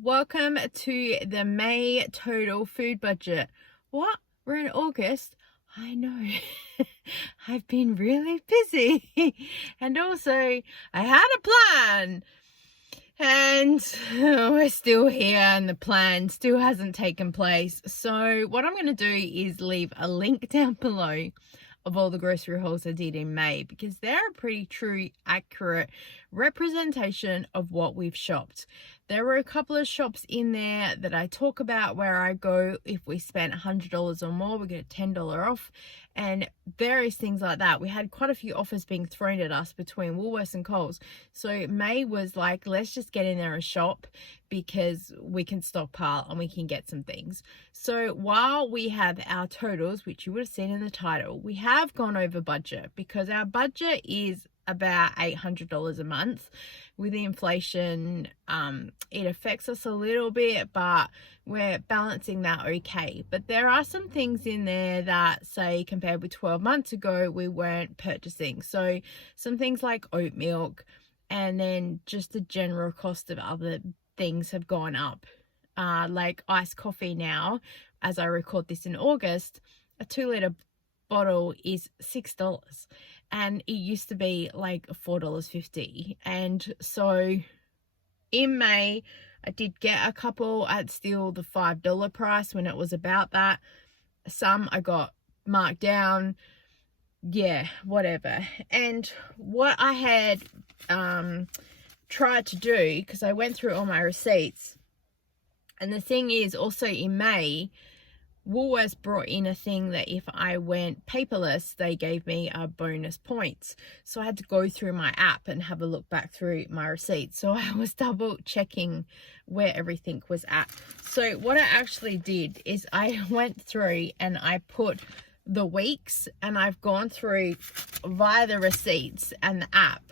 Welcome to the May total food budget. What? We're in August? I know. I've been really busy. And also, I had a plan. And we're still here and the plan still hasn't taken place. So what I'm going to do is leave a link down below of all the grocery hauls I did in May, because they're a pretty true, accurate representation of what we've shopped. There were a couple of shops in there that I talk about where I go, if we spent $100 or more, we get a $10 off, and various things like that. We had quite a few offers being thrown at us between Woolworths and Coles. So May was like, let's just get in there and shop, because we can stockpile and we can get some things. So while we have our totals, which you would have seen in the title, we have gone over budget, because our budget is about $800 a month. With the inflation, it affects us a little bit, but we're balancing that okay. But there are some things in there that, say, compared with 12 months ago, we weren't purchasing. So some things like oat milk, and then just the general cost of other things have gone up. Like iced coffee now, as I record this in August, a 2-litre bottle is $6, and it used to be like $4.50. And so in May I did get a couple at still the $5 price when it was about that. Some I got marked down, yeah, whatever. And what I had tried to do, because I went through all my receipts, and the thing is also in May, Woolworths brought in a thing that if I went paperless, they gave me a bonus points. So I had to go through my app and have a look back through my receipts. So I was double checking where everything was at. So what I actually did is I went through and I put the weeks, and I've gone through via the receipts and the app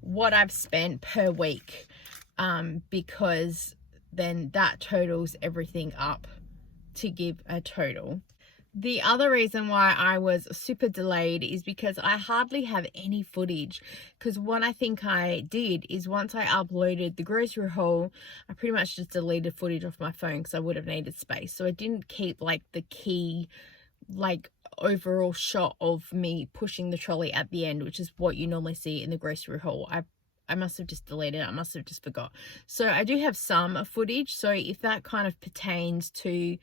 what I've spent per week, because then that totals everything up to give a total. The other reason why I was super delayed is because I hardly have any footage, because what I think I did is once I uploaded the grocery haul, I pretty much just deleted footage off my phone because I would have needed space. So I didn't keep like the key, like overall shot of me pushing the trolley at the end, which is what you normally see in the grocery haul. I must have just deleted it. I must have just forgot. So I do have some footage. So if that kind of pertains to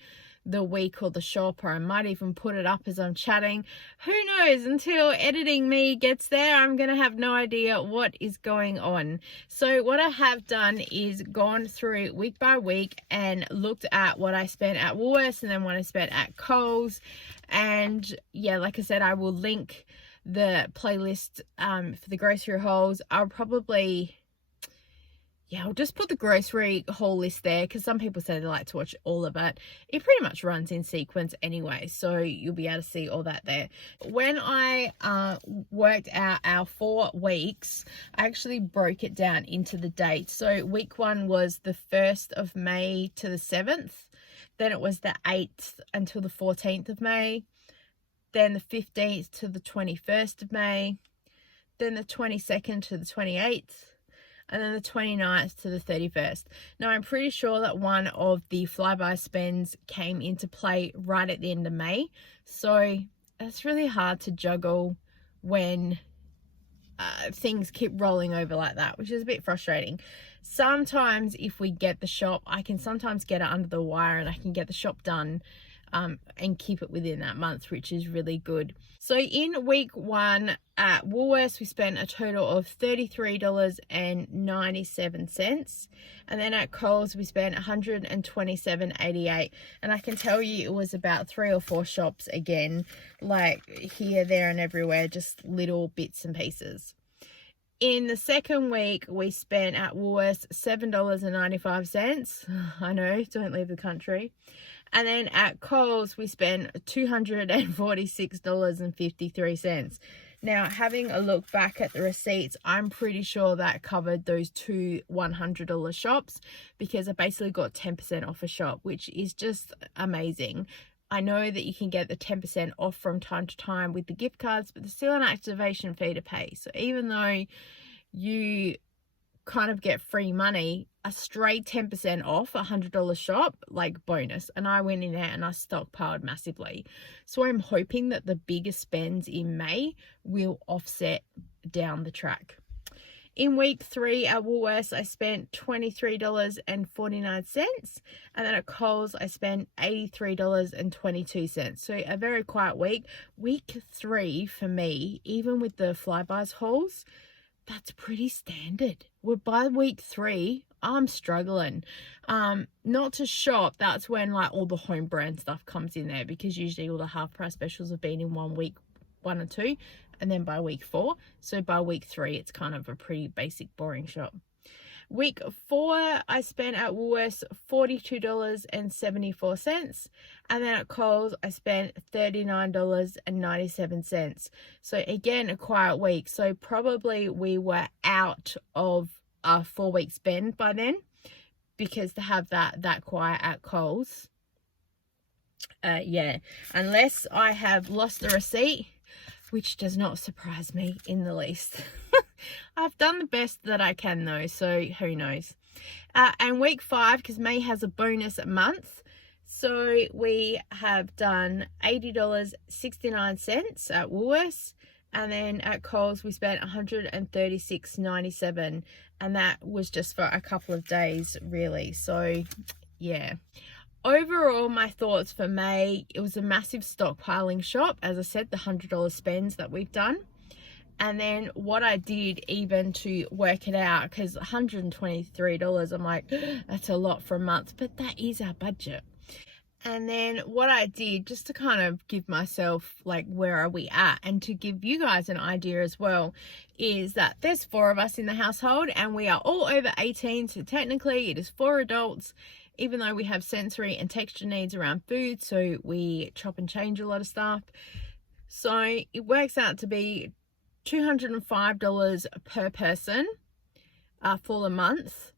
the week or the shop, or I might even put it up as I'm chatting, who knows? Until editing me gets there, I'm going to have no idea what is going on. So what I have done is gone through week by week and looked at what I spent at Woolworths and then what I spent at Coles. And yeah, like I said, I will link the playlist for the grocery hauls. I'll just put the grocery haul list there, because some people say they like to watch all of it. It pretty much runs in sequence anyway, so you'll be able to see all that there. When I worked out our 4 weeks, I actually broke it down into the dates. So week 1 was the 1st of May to the 7th, then it was the 8th until the 14th of May, then the 15th to the 21st of May, then the 22nd to the 28th, and then the 29th to the 31st. Now, I'm pretty sure that one of the flyby spends came into play right at the end of May. So it's really hard to juggle when things keep rolling over like that, which is a bit frustrating. Sometimes if we get the shop, I can sometimes get it under the wire and I can get the shop done and keep it within that month, which is really good. So in week 1 at Woolworths, we spent a total of $33.97, and then at Coles we spent $127.88. And I can tell you it was about 3 or 4 shops again, like here, there, and everywhere, just little bits and pieces. In the second week, we spent at Woolworths $7.95. I know, don't leave the country. And then at Coles, we spent $246.53. Now, having a look back at the receipts, I'm pretty sure that covered those 2 $100 shops, because I basically got 10% off a shop, which is just amazing. I know that you can get the 10% off from time to time with the gift cards, but there's still an activation fee to pay. So even though you kind of get free money, a straight 10% off a $100 shop, like bonus. And I went in there and I stockpiled massively. So I'm hoping that the bigger spends in May will offset down the track. In week 3 at Woolworths, I spent $23.49. And then at Coles, I spent $83.22. So a very quiet week. Week 3 for me, even with the Flybuys hauls, that's pretty standard. Well, by week 3, I'm struggling. Not to shop, that's when like all the home brand stuff comes in there, because usually all the half price specials have been in 1 week, 1 or 2, and then by week 4. So by week 3, it's kind of a pretty basic, boring shop. Week 4, I spent at Woolworths $42.74. And then at Coles, I spent $39.97. So again, a quiet week. So probably we were out of a 4-week spend by then, because to have that quiet at Coles. Yeah, unless I have lost the receipt, which does not surprise me in the least. I've done the best that I can though, so who knows. And week 5, because May has a bonus month, so we have done $80.69 at Woolworths, and then at Coles we spent $136.97, and that was just for a couple of days really. So yeah. Overall, my thoughts for May, it was a massive stockpiling shop. As I said, the $100 spends that we've done. And then what I did, even to work it out, because $123, I'm like, that's a lot for a month, but that is our budget. And then what I did, just to kind of give myself like, where are we at, and to give you guys an idea as well, is that there's 4 of us in the household and we are all over 18. So technically it is 4 adults, even though we have sensory and texture needs around food. So we chop and change a lot of stuff. So it works out to be $205 per person for the month,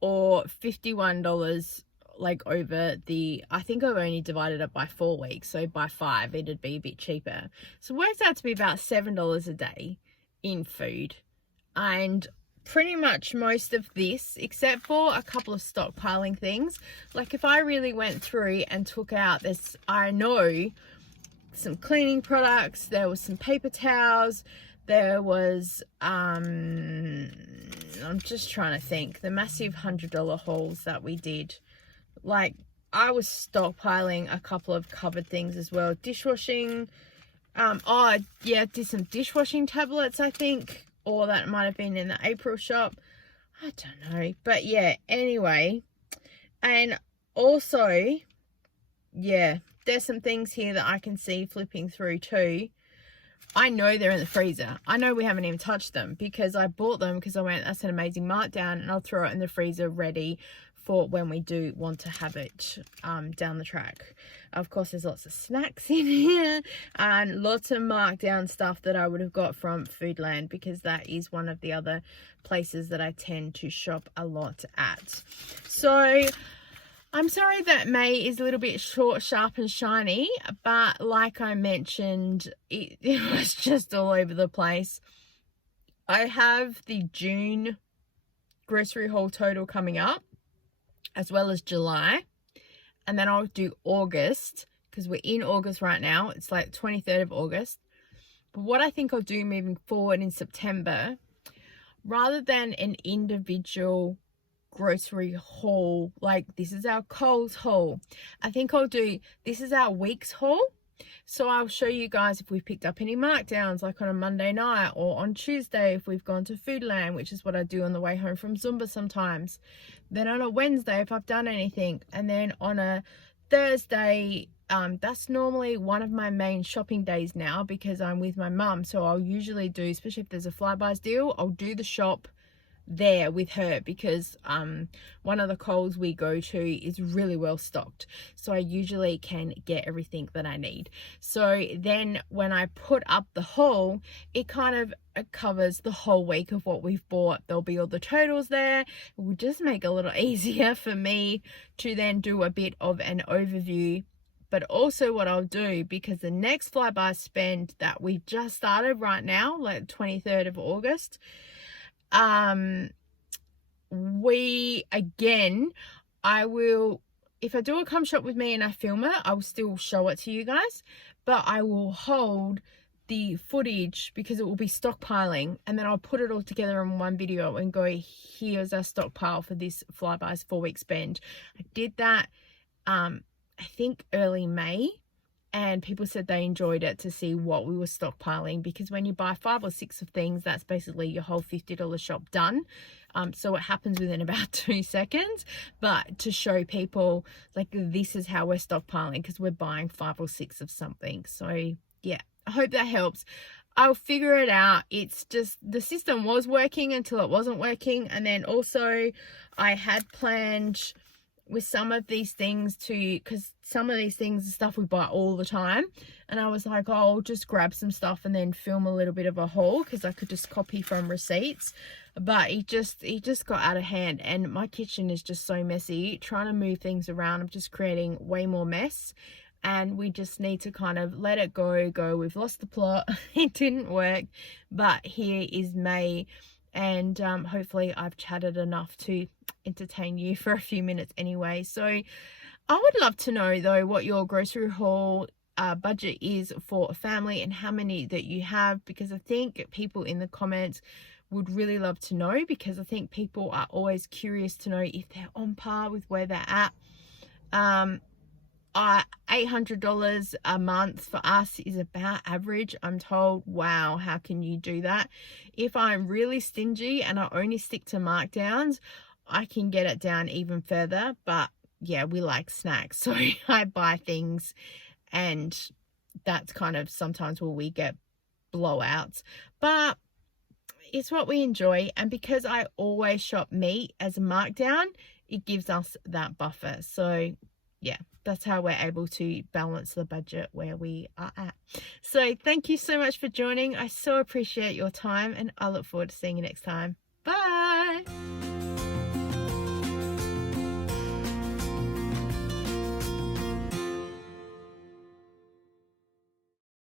or $51 like over the, I think I've only divided it by 4 weeks, so by 5 it'd be a bit cheaper. So it works out to be about $7 a day in food. And pretty much most of this, except for a couple of stockpiling things, like if I really went through and took out this, I know some cleaning products, there was some paper towels, there was I'm just trying to think, the massive $100 hauls that we did. Like, I was stockpiling a couple of cupboard things as well. Dishwashing, oh yeah, did some dishwashing tablets, I think, or that might have been in the April shop, I don't know. But yeah, anyway, and also, yeah, there's some things here that I can see flipping through too. I know they're in the freezer. I know we haven't even touched them, because I bought them because I went, that's an amazing markdown, and I'll throw it in the freezer ready for when we do want to have it down the track. Of course, there's lots of snacks in here and lots of markdown stuff that I would have got from Foodland, because that is one of the other places that I tend to shop a lot at. So I'm sorry that May is a little bit short, sharp and shiny, but like I mentioned, it was just all over the place. I have the June grocery haul total coming up, as well as July, and then I'll do August, because we're in August right now. It's like 23rd of August. But what I think I'll do moving forward in September, rather than an individual grocery haul, like this is our Coles haul, I think I'll do, this is our week's haul. So I'll show you guys if we've picked up any markdowns, like on a Monday night, or on Tuesday if we've gone to Foodland, which is what I do on the way home from Zumba sometimes. Then on a Wednesday if I've done anything, and then on a Thursday, that's normally one of my main shopping days now, because I'm with my mum. So I'll usually do, especially if there's a Flybuys deal, I'll do the shop there with her, because one of the Coles we go to is really well stocked, so I usually can get everything that I need. So then when I put up the haul, it kind of covers the whole week of what we've bought. There'll be all the totals there. It will just make it a little easier for me to then do a bit of an overview. But also what I'll do, because the next Flybuys spend that we've just started right now, like 23rd of August, I will, if I do a come shop with me and I film it, I will still show it to you guys, but I will hold the footage because it will be stockpiling, and then I'll put it all together in one video and go, here's our stockpile for this Flybuys 4-week spend. I did that I think early May, and people said they enjoyed it to see what we were stockpiling, because when you buy 5 or 6 of things, that's basically your whole $50 shop done. So it happens within about 2 seconds, but to show people like this is how we're stockpiling, because we're buying 5 or 6 of something. So yeah, I hope that helps. I'll figure it out. It's just the system was working until it wasn't working, and then also I had planned with some of these things because some of these things are stuff we buy all the time, and I was like, oh, I'll just grab some stuff and then film a little bit of a haul because I could just copy from receipts. But it just got out of hand, and my kitchen is just so messy. Trying to move things around, I'm just creating way more mess, and we just need to kind of let it go. We've lost the plot. It didn't work, but here is May, and hopefully I've chatted enough to entertain you for a few minutes anyway. So I would love to know though what your grocery haul budget is for a family and how many that you have, because I think people in the comments would really love to know, because I think people are always curious to know if they're on par with where they're at. $800 a month for us is about average, I'm told. Wow, how can you do that? If I'm really stingy and I only stick to markdowns, I can get it down even further. But yeah, we like snacks, so I buy things, and that's kind of sometimes where we get blowouts, but it's what we enjoy. And because I always shop meat as a markdown, it gives us that buffer. So yeah, that's how we're able to balance the budget where we are at. So thank you so much for joining. I so appreciate your time, and I look forward to seeing you next time.